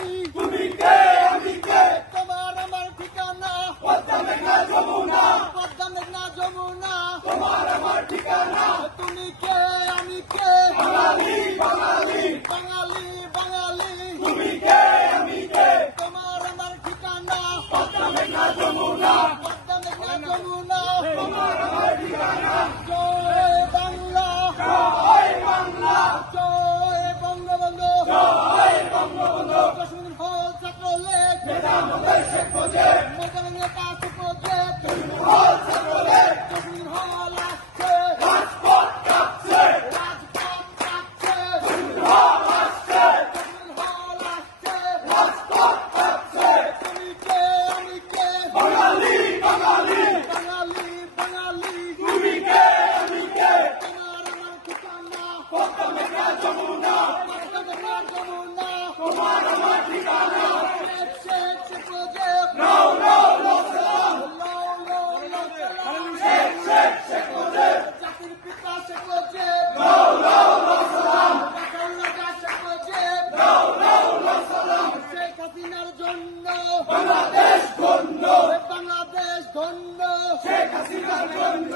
বাঙালি তুমি কে আমি কে তোমার আমার ঠিকানা পদ্মা মেঘনা যমুনা পদ্মা মেঘনা যমুনা তোমার আমার ঠিকানা তুমি কে আমি কে বাঙালি বাঙালি বাঙালি বাঙালি তুমি কে আমি কে তোমার আমার ঠিকানা পদ্মা মেঘনা যমুনা পদ্মা মেঘনা যমুনা তোমার আমার ঠিকানা জয় বাংলা জয় বাংলা জয় বঙ্গবন্ধু জয় বঙ্গবন্ধু জসিম হল ছাত্রলীগ নেতা মোদের শেখ মুজিব মোজামিনের কাছে প্রজেক্ট হল ছাত্রলীগ জসিম হল আসছে রাজপথ কাঁপছে রাজপথ কাঁপছে হল আসছে জসিম হল আসছে রাজপথ কাঁপছে তুমি কে আমি কে বাঙালি বাঙালি বাঙালি বাঙালি তুমি কে আমি কে তোমার আমার ঠিকানা পদ্মা মেঘনা যমুনা পদ্মা মেঘনা যমুনা তোমার আমার ঠিকানা শেখ প্রজেক্ট নো নো নো সালাম শেখ মুজিব জাতির পিতা শেখ মুজিব নো নো নো সালাম ঢাকার রাজা শেখ মুজিব নো নো নো সালাম শেখ হাসিনার জন্য বাংলাদেশ ধন্য বাংলাদেশ ধন্য শেখ হাসিনার জন্য